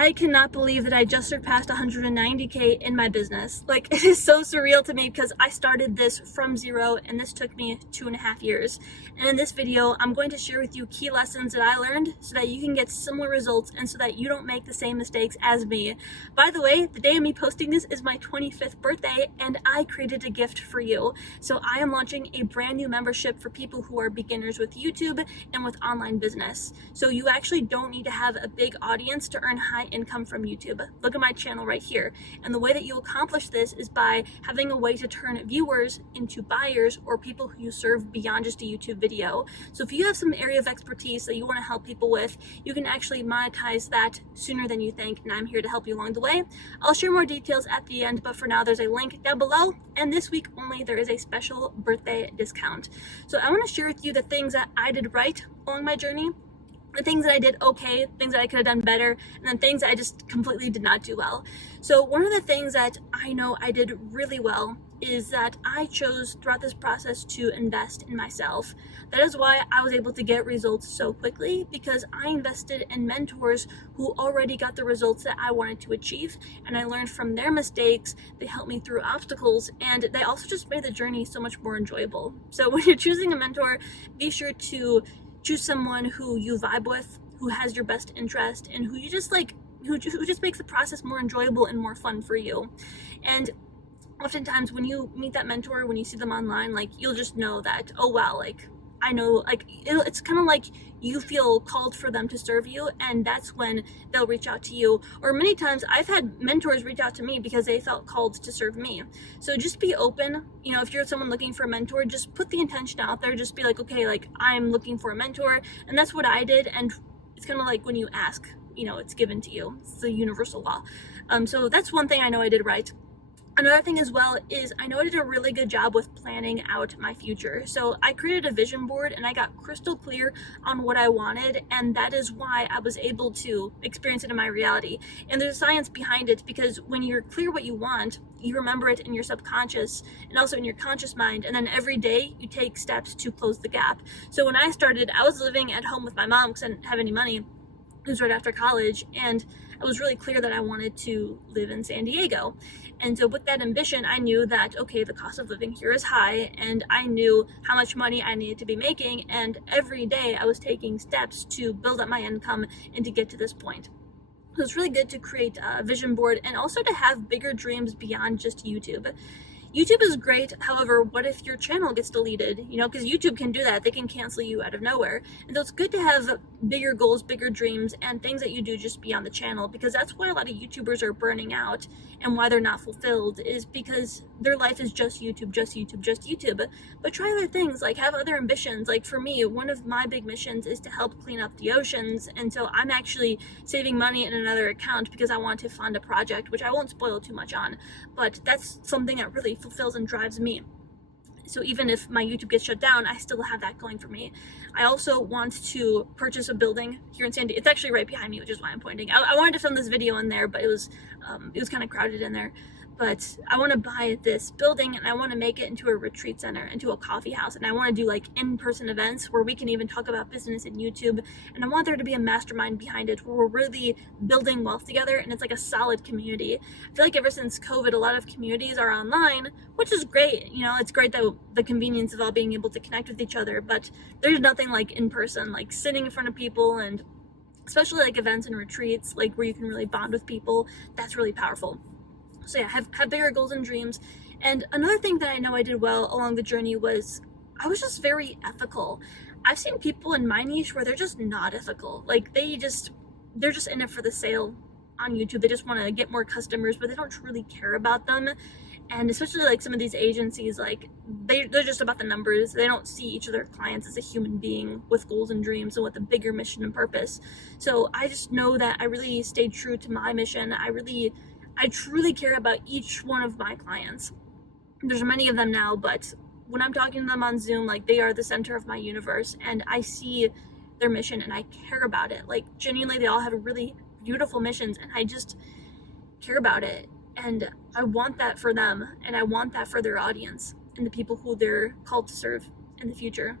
I cannot believe that I just surpassed 190K in my business. Like, it is so surreal to me because I started this from zero and this took me 2.5 years. And in this video, I'm going to share with you key lessons that I learned so that you can get similar results and so that you don't make the same mistakes as me. By the way, the day of me posting this is my 25th birthday and I created a gift for you. So I am launching a brand new membership for people who are beginners with YouTube and with online business. So you actually don't need to have a big audience to earn high income from YouTube. Look at my channel right here. And the way that you accomplish this is by having a way to turn viewers into buyers or people who you serve beyond just a YouTube video. So if you have some area of expertise that you want to help people with, you can actually monetize that sooner than you think, and I'm here to help you along the way. I'll share more details at the end, but for now there's a link down below, and this week only there is a special birthday discount. So I want to share with you the things that I did right along my journey, the things that I did okay, things that I could have done better, and then things that I just completely did not do well. So one of the things that I know I did really well is that I chose throughout this process to invest in myself. That is why I was able to get results so quickly, because I invested in mentors who already got the results that I wanted to achieve, and I learned from their mistakes. They helped me through obstacles, and they also just made the journey so much more enjoyable. So when you're choosing a mentor, be sure to choose someone who you vibe with, who has your best interest, and who you just like, who just makes the process more enjoyable and more fun for you. And oftentimes when you meet that mentor, when you see them online, like, you'll just know that, oh wow, like, I know, like, it's kind of like you feel called for them to serve you, and that's when they'll reach out to you. Or many times I've had mentors reach out to me because they felt called to serve me. So just be open. You know, if you're someone looking for a mentor, just put the intention out there. Just be like, okay, like, I'm looking for a mentor, and that's what I did. And it's kind of like when you ask, you know, it's given to you. It's the universal law. So that's one thing I know I did right. Another thing as well is I know I did a really good job with planning out my future. So I created a vision board and I got crystal clear on what I wanted, and that is why I was able to experience it in my reality. And there's a science behind it, because when you're clear what you want, you remember it in your subconscious and also in your conscious mind, and then every day you take steps to close the gap. So when I started, I was living at home with my mom because I didn't have any money. It was right after college, and I was really clear that I wanted to live in San Diego. And so with that ambition, I knew that, okay, the cost of living here is high, and I knew how much money I needed to be making, and every day I was taking steps to build up my income and to get to this point. So it's really good to create a vision board and also to have bigger dreams beyond just YouTube. YouTube is great, however, what if your channel gets deleted? You know, because YouTube can do that. They can cancel you out of nowhere. And so it's good to have bigger goals, bigger dreams, and things that you do just beyond the channel, because that's why a lot of YouTubers are burning out and why they're not fulfilled, is because their life is just YouTube, just YouTube, just YouTube. But try other things, like have other ambitions. Like for me, one of my big missions is to help clean up the oceans, and so I'm actually saving money in another account because I want to fund a project, which I won't spoil too much on, but that's something that really fulfills and drives me. So even if my YouTube gets shut down, I still have that going for me. I also want to purchase a building here in San Diego. It's actually right behind me, which is why I'm pointing. I wanted to film this video in there, but it was kind of crowded in there. But I want to buy this building and I want to make it into a retreat center, into a coffee house. And I want to do like in-person events where we can even talk about business and YouTube. And I want there to be a mastermind behind it where we're really building wealth together, and it's like a solid community. I feel like ever since COVID, a lot of communities are online, which is great. You know, it's great that the convenience of all being able to connect with each other, but there's nothing like in person, like sitting in front of people, and especially like events and retreats, like where you can really bond with people. That's really powerful. So yeah, have bigger goals and dreams. And another thing that I know I did well along the journey was I was just very ethical. I've seen people in my niche where they're just not ethical. Like they're just in it for the sale on YouTube. They just want to get more customers, but they don't truly care about them. And especially like some of these agencies, like they're just about the numbers. They don't see each of their clients as a human being with goals and dreams and with a bigger mission and purpose. So I just know that I really stayed true to my mission. I truly care about each one of my clients. There's many of them now, but when I'm talking to them on Zoom, like they are the center of my universe, and I see their mission and I care about it. Like genuinely, they all have really beautiful missions, and I just care about it. And I want that for them, and I want that for their audience and the people who they're called to serve in the future.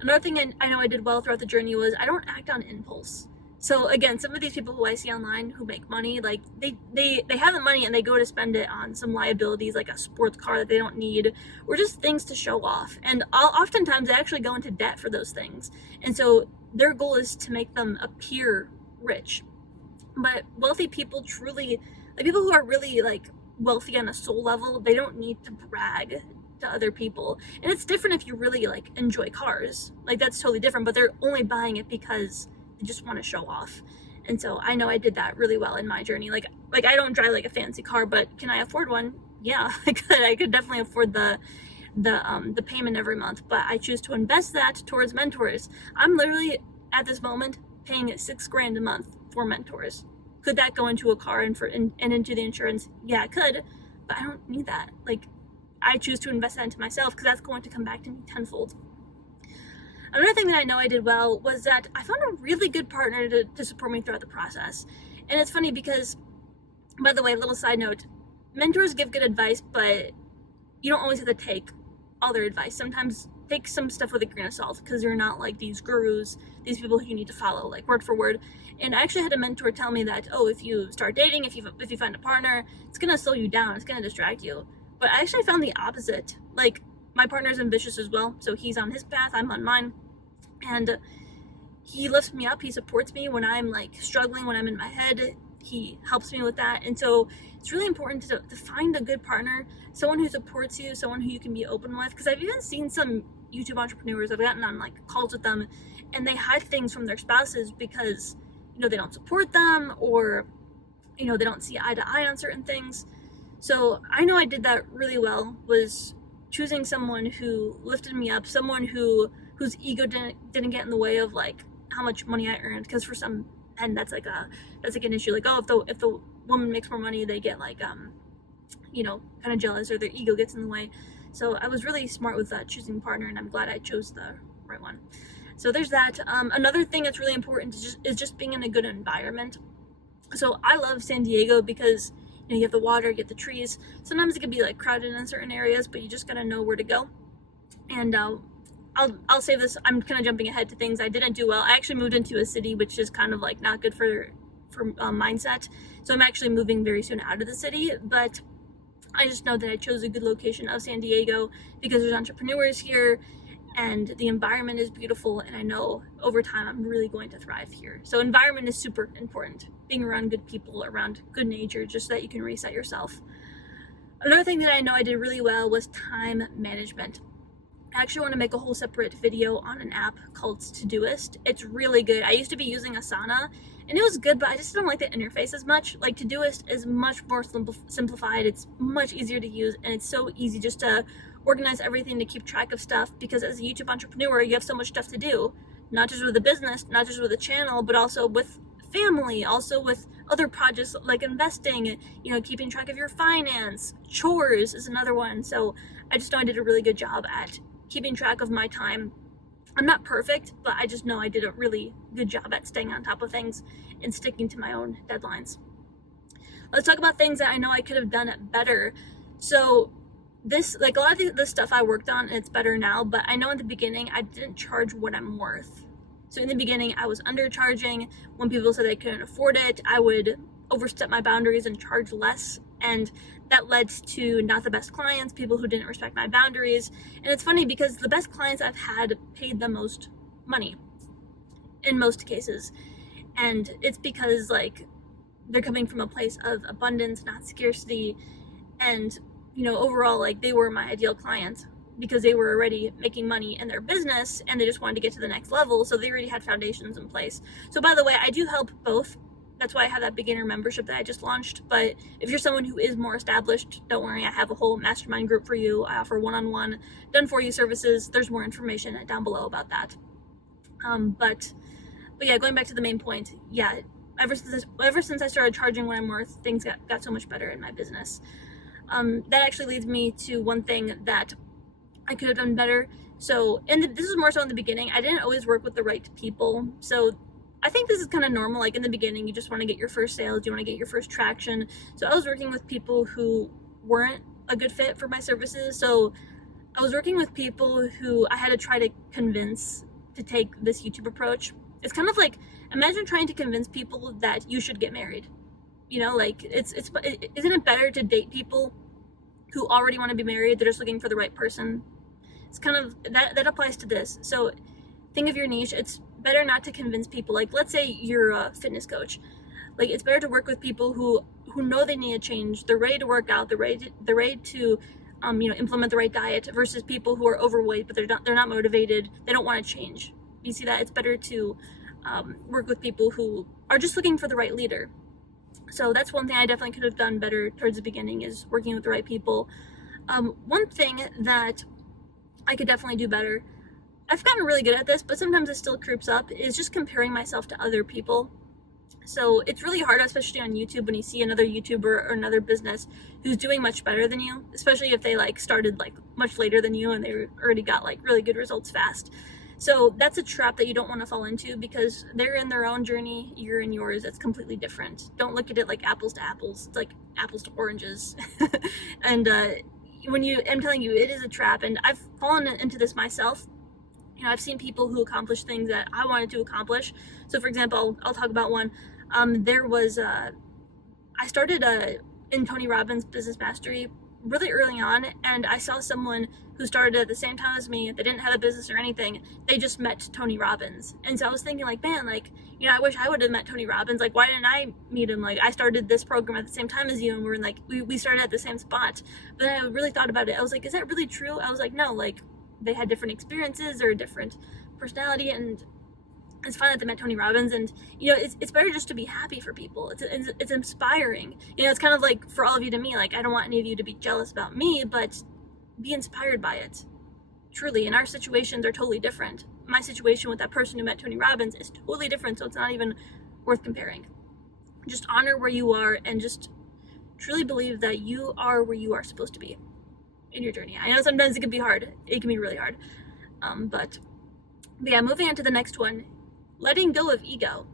Another thing I know I did well throughout the journey was I don't act on impulse. So again, some of these people who I see online who make money, like they have the money and they go to spend it on some liabilities like a sports car that they don't need, or just things to show off. And oftentimes they actually go into debt for those things. And so their goal is to make them appear rich. But wealthy people truly, like people who are really like wealthy on a soul level, they don't need to brag to other people. And it's different if you really like enjoy cars. Like that's totally different, but they're only buying it because they just want to show off. And so I know I did that really well in my journey. Like I don't drive like a fancy car, but can I afford one? Yeah, I could. I could definitely afford the payment every month, but I choose to invest that towards mentors. I'm literally at this moment paying $6,000 a month for mentors. Could that go into a car and into the insurance? Yeah, it could, but I don't need that. Like I choose to invest that into myself because that's going to come back to me tenfold. Another thing that I know I did well was that I found a really good partner to support me throughout the process. And it's funny because, by the way, little side note, mentors give good advice, but you don't always have to take all their advice. Sometimes take some stuff with a grain of salt because they're not like these gurus, these people who you need to follow like word for word. And I actually had a mentor tell me that, oh, if you start dating, if you find a partner, it's gonna slow you down, it's gonna distract you. But I actually found the opposite. Like my partner's ambitious as well, so he's on his path, I'm on mine, and he lifts me up, he supports me when I'm like struggling, when I'm in my head, he helps me with that. And so it's really important to find a good partner, someone who supports you, someone who you can be open with, because I've even seen some YouTube entrepreneurs, I've gotten on like calls with them, and they hide things from their spouses because, you know, they don't support them, or, you know, they don't see eye to eye on certain things. So I know I did that really well, was choosing someone who lifted me up, someone whose ego didn't get in the way of like how much money I earned, because for some men that's like an issue, like, oh, if the woman makes more money, they get like you know, kind of jealous, or their ego gets in the way. So I was really smart with choosing a partner, and I'm glad I chose the right one. So there's that. Another thing that's really important is just being in a good environment. So I love San Diego because, you know, you have the water, you have the trees. Sometimes it can be like crowded in certain areas, but you just gotta know where to go. And I'll say this, I'm kind of jumping ahead to things I didn't do well. I actually moved into a city, which is kind of like not good for mindset. So I'm actually moving very soon out of the city, but I just know that I chose a good location of San Diego because there's entrepreneurs here and the environment is beautiful, and I know over time I'm really going to thrive here. So environment is super important. Being around good people, around good nature, just so that you can reset yourself. Another thing that I know I did really well was time management. I actually want to make a whole separate video on an app called Todoist. It's really good. I used to be using Asana, and it was good, but I just don't like the interface as much. Like Todoist is much more simplified. It's much easier to use, and it's so easy just to organize everything, to keep track of stuff, because as a YouTube entrepreneur, you have so much stuff to do, not just with the business, not just with the channel, but also with family, also with other projects like investing, you know, keeping track of your finance. Chores is another one. So I just know I did a really good job at keeping track of my time. I'm not perfect, but I just know I did a really good job at staying on top of things and sticking to my own deadlines. Let's talk about things that I know I could have done better. So this, like a lot of the stuff I worked on, and it's better now, but I know in the beginning I didn't charge what I'm worth. So in the beginning I was undercharging. When people said they couldn't afford it, I would overstep my boundaries and charge less, and that led to not the best clients, people who didn't respect my boundaries. And it's funny because the best clients I've had paid the most money in most cases, and it's because like they're coming from a place of abundance, not scarcity. And you know, overall, like they were my ideal clients because they were already making money in their business and they just wanted to get to the next level, so they already had foundations in place. So by the way, I do help both. That's why I have that beginner membership that I just launched. But if you're someone who is more established, don't worry, I have a whole mastermind group for you. I offer one-on-one done for you services. There's more information down below about that. But yeah, going back to the main point, yeah, ever since I started charging what I'm worth, things got so much better in my business. That actually leads me to one thing that I could have done better. So, this is more so in the beginning, I didn't always work with the right people. So I think this is kind of normal. Like in the beginning, you just want to get your first sales, you want to get your first traction. So I was working with people who weren't a good fit for my services. So I was working with people who I had to try to convince to take this YouTube approach. It's kind of like Imagine trying to convince people that you should get married. You know, like, isn't it better to date people who already want to be married? They're just looking for the right person. It's kind of, that applies to this. So think of your niche. It's better not to convince people. Like, let's say you're a fitness coach. Like, it's better to work with people who know they need a change. They're ready to work out. They're ready to implement the right diet, versus people who are overweight but they're not motivated. They don't want to change. You see that? It's better to work with people who are just looking for the right leader. So that's one thing I definitely could have done better towards the beginning, is working with the right people. One thing that I could definitely do better, I've gotten really good at this, but sometimes it still creeps up, is just comparing myself to other people. So it's really hard, especially on YouTube, when you see another YouTuber or another business who's doing much better than you, especially if they started much later than you and they already got really good results fast. So that's a trap that you don't want to fall into, because they're in their own journey, you're in yours. It's completely different. Don't look at it like apples to apples. It's like apples to oranges. And I'm telling you, it is a trap, and I've fallen into this myself. I've seen people who accomplish things that I wanted to accomplish. So for example, I'll talk about one. I started in Tony Robbins' Business Mastery really early on, and I saw someone who started at the same time as me. They didn't have a business or anything. They just met Tony Robbins. And so I was thinking, man, I wish I would have met Tony Robbins. Why didn't I meet him? I started this program at the same time as you, and we started at the same spot. But then I really thought about it. I was like, is that really true? I was like, no, they had different experiences or a different personality, and it's fine that they met Tony Robbins. And it's better just to be happy for people. It's inspiring. It's kind of like for all of you to me, I don't want any of you to be jealous about me, but be inspired by it. Truly, and our situations are totally different. My situation with that person who met Tony Robbins is totally different, so it's not even worth comparing. Just honor where you are, and just truly believe that you are where you are supposed to be in your journey. I know sometimes it can be hard. It can be really hard. But yeah, moving on to the next one, letting go of ego.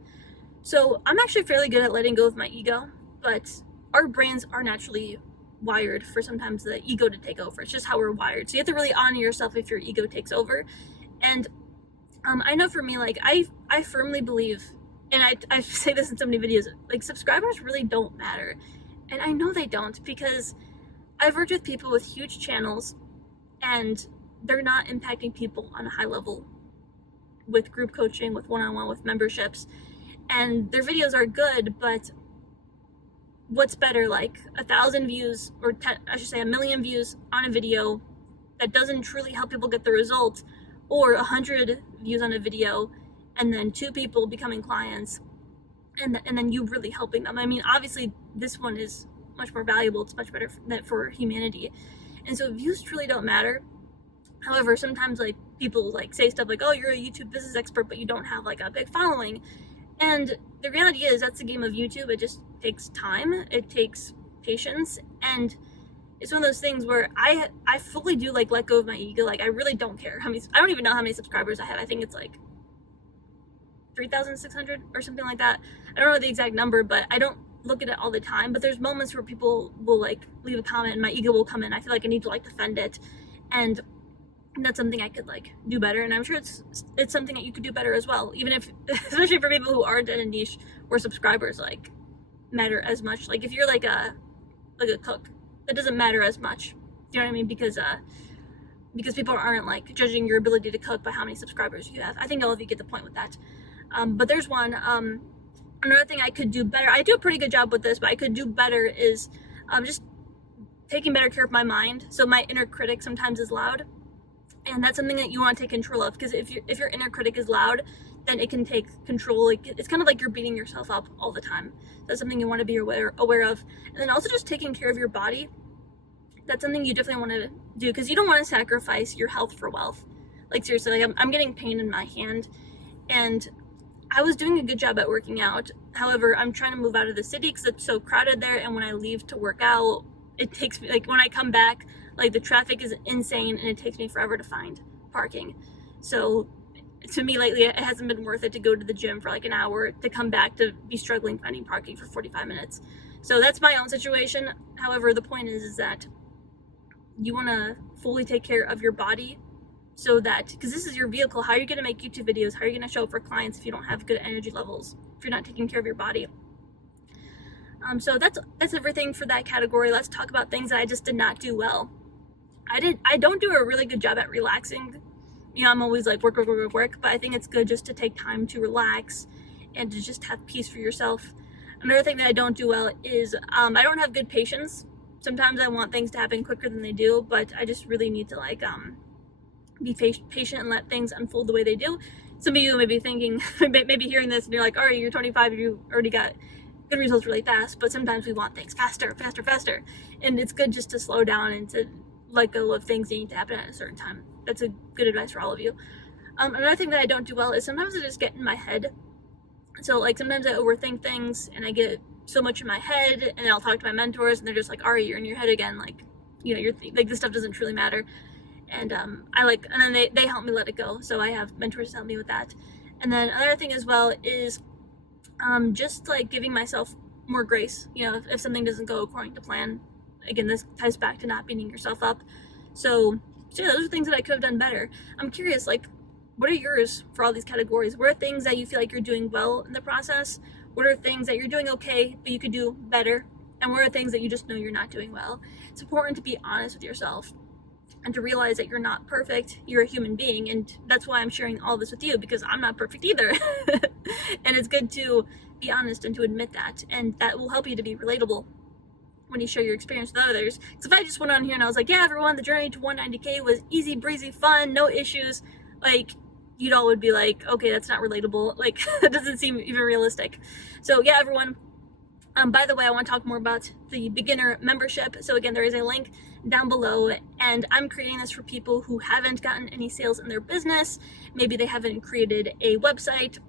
So I'm actually fairly good at letting go of my ego, but our brains are naturally wired for sometimes the ego to take over. It's just how we're wired. So you have to really honor yourself if your ego takes over. And I know for me, I firmly believe, and I say this in so many videos, subscribers really don't matter. And I know they don't, because I've worked with people with huge channels, and they're not impacting people on a high level with group coaching, with one-on-one, with memberships. And their videos are good, but what's better, 1,000 views, or I should say 1 million views on a video that doesn't truly help people get the result, or 100 views on a video and then 2 people becoming clients, and then you really helping them? I mean, obviously this one is much more valuable. It's much better for humanity. And so views truly don't matter. However, sometimes people say stuff like, oh, you're a YouTube business expert, but you don't have a big following. And the reality is, that's the game of YouTube. It just takes time. It takes patience. And it's one of those things where I fully do let go of my ego. I really don't care how many, I don't even know how many subscribers I have. I think it's 3,600 or something like that. I don't know the exact number, but I don't look at it all the time. But there's moments where people will leave a comment and my ego will come in. I feel like I need to defend it, and that's something I could do better. And I'm sure it's something that you could do better as well, even if, especially for people who aren't in a niche where subscribers matter as much. If you're a cook, that doesn't matter as much. You know what I mean? Because people aren't judging your ability to cook by how many subscribers you have. I think all of you get the point with that. But there's one. Another thing I could do better, I do a pretty good job with this, but I could do better, is just taking better care of my mind. So my inner critic sometimes is loud, and that's something that you want to take control of, because if your inner critic is loud, then it can take control. It's kind of like you're beating yourself up all the time. That's something you want to be aware of. And then also just taking care of your body. That's something you definitely want to do, because you don't want to sacrifice your health for wealth. Seriously, I'm getting pain in my hand, and I was doing a good job at working out. However, I'm trying to move out of the city because it's so crowded there, and when I leave to work out, it takes me, when I come back, the traffic is insane, and it takes me forever to find parking. So to me lately, it hasn't been worth it to go to the gym for an hour to come back to be struggling finding parking for 45 minutes. So that's my own situation. However, the point is that you want to fully take care of your body so that, because this is your vehicle, how are you going to make YouTube videos? How are you going to show up for clients if you don't have good energy levels, if you're not taking care of your body? So that's everything for that category. Let's talk about things that I just did not do well. I don't do a really good job at relaxing. You know, I'm always like work, but I think it's good just to take time to relax and to just have peace for yourself. Another thing that I don't do well is I don't have good patience. Sometimes I want things to happen quicker than they do, but I just really need to like be patient and let things unfold the way they do. Some of you may be thinking, maybe hearing this and you're like, all right, you're 25, you already got good results really fast, but sometimes we want things faster. And it's good just to slow down and to let go of things that need to happen at a certain time. That's a good advice for all of you. Another thing that I don't do well is sometimes I just get in my head. So like sometimes I overthink things and I get so much in my head, and I'll talk to my mentors and they're just like, Ari, you're in your head again. Like, you know, you're like, this stuff doesn't truly matter. And and then they help me let it go. So I have mentors to help me with that. And then another thing as well is just like giving myself more grace. You know, if something doesn't go according to plan, again, this ties back to not beating yourself up. So yeah, those are things that I could have done better. I'm curious, like, what are yours for all these categories? What are things that you feel like you're doing well in the process? What are things that you're doing okay, but you could do better? And what are things that you just know you're not doing well? It's important to be honest with yourself and to realize that you're not perfect. You're a human being, and that's why I'm sharing all this with you, because I'm not perfect either. And it's good to be honest and to admit that, and that will help you to be relatable when you share your experience with others. Because if I just went on here and I was like, yeah, everyone, the journey to 190K was easy breezy, fun, no issues, like, you'd all would be like, okay, that's not relatable. Like, that doesn't seem even realistic. So yeah, everyone. By the way, I want to talk more about the beginner membership. So again, there is a link down below, and I'm creating this for people who haven't gotten any sales in their business. Maybe they haven't created a website,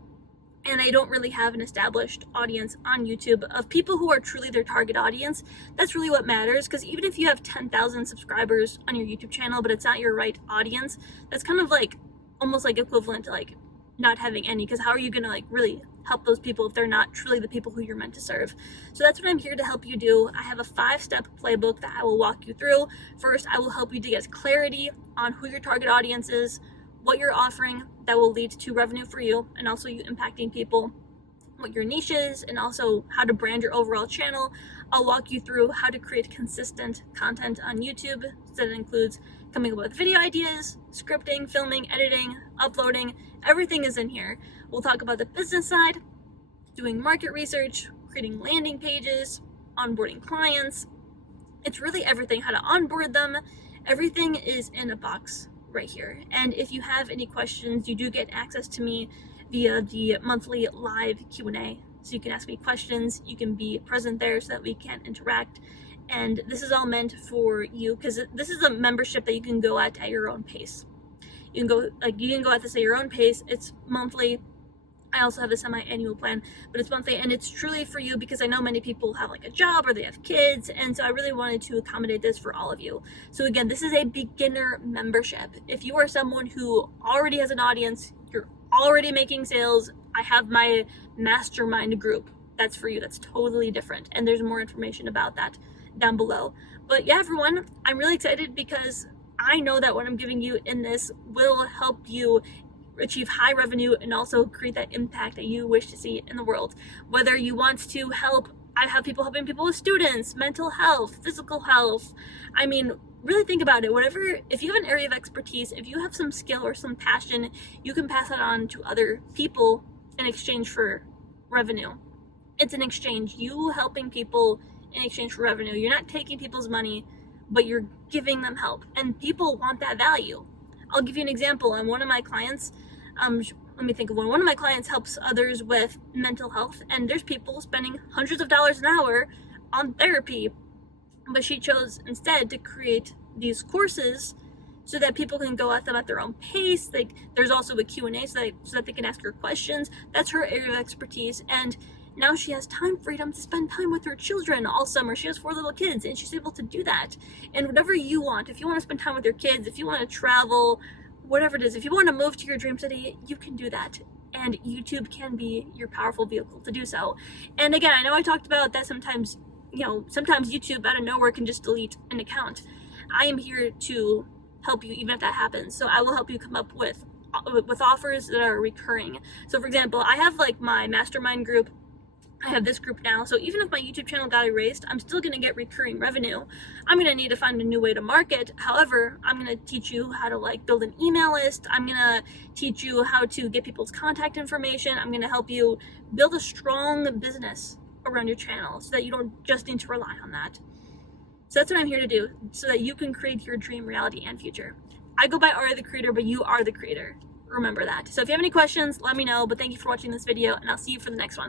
and they don't really have an established audience on YouTube of people who are truly their target audience. That's really what matters, because even if you have 10,000 subscribers on your YouTube channel, but it's not your right audience, that's kind of like almost like equivalent to like not having any, because how are you gonna like really help those people if they're not truly the people who you're meant to serve? So that's what I'm here to help you do. I have a 5-step playbook that I will walk you through. First, I will help you to get clarity on who your target audience is, what you're offering that will lead to revenue for you, and also you impacting people, what your niche is, and also how to brand your overall channel. I'll walk you through how to create consistent content on YouTube. So that includes coming up with video ideas, scripting, filming, editing, uploading. Everything is in here. We'll talk about the business side, doing market research, creating landing pages, onboarding clients. It's really everything, how to onboard them. Everything is in a box right here. And if you have any questions, you do get access to me via the monthly live Q&A. So you can ask me questions, you can be present there so that we can interact. And this is all meant for you, because this is a membership that you can go at your own pace. You can go at this at your own pace. It's monthly. I also have a semi-annual plan, but it's monthly, and it's truly for you because I know many people have like a job or they have kids, and so I really wanted to accommodate this for all of you. So again, this is a beginner membership. If you are someone who already has an audience, you're already making sales, I have my mastermind group. That's for you. That's totally different, and there's more information about that down below. But yeah, everyone, I'm really excited because I know that what I'm giving you in this will help you achieve high revenue and also create that impact that you wish to see in the world. Whether you want to help, I have people helping people with students, mental health, physical health. I mean, really think about it. Whatever, if you have an area of expertise, if you have some skill or some passion, you can pass that on to other people in exchange for revenue. It's an exchange. You helping people in exchange for revenue. You're not taking people's money, but you're giving them help, and people want that value. I'll give you an example. On one of my clients, let me think of one. One of my clients helps others with mental health, and there's people spending hundreds of dollars an hour on therapy, but she chose instead to create these courses so that people can go at them at their own pace. Like, there's also a Q&A so that they can ask her questions. That's her area of expertise, and now she has time freedom to spend time with her children all summer. She has 4 little kids, and she's able to do that. And whatever you want, if you want to spend time with your kids, if you want to travel, whatever it is, if you want to move to your dream city, you can do that. And YouTube can be your powerful vehicle to do so. And again, I know I talked about that sometimes YouTube out of nowhere can just delete an account. I am here to help you even if that happens. So I will help you come up with offers that are recurring. So for example, I have like my mastermind group. I have this group now, so even if my YouTube channel got erased, I'm still going to get recurring revenue. I'm going to need to find a new way to market. However, I'm going to teach you how to like build an email list. I'm going to teach you how to get people's contact information. I'm going to help you build a strong business around your channel so that you don't just need to rely on that. So that's what I'm here to do, so that you can create your dream reality and future. I go by Aria the Creator, but you are the creator. Remember that. So if you have any questions, let me know, but thank you for watching this video, and I'll see you for the next one.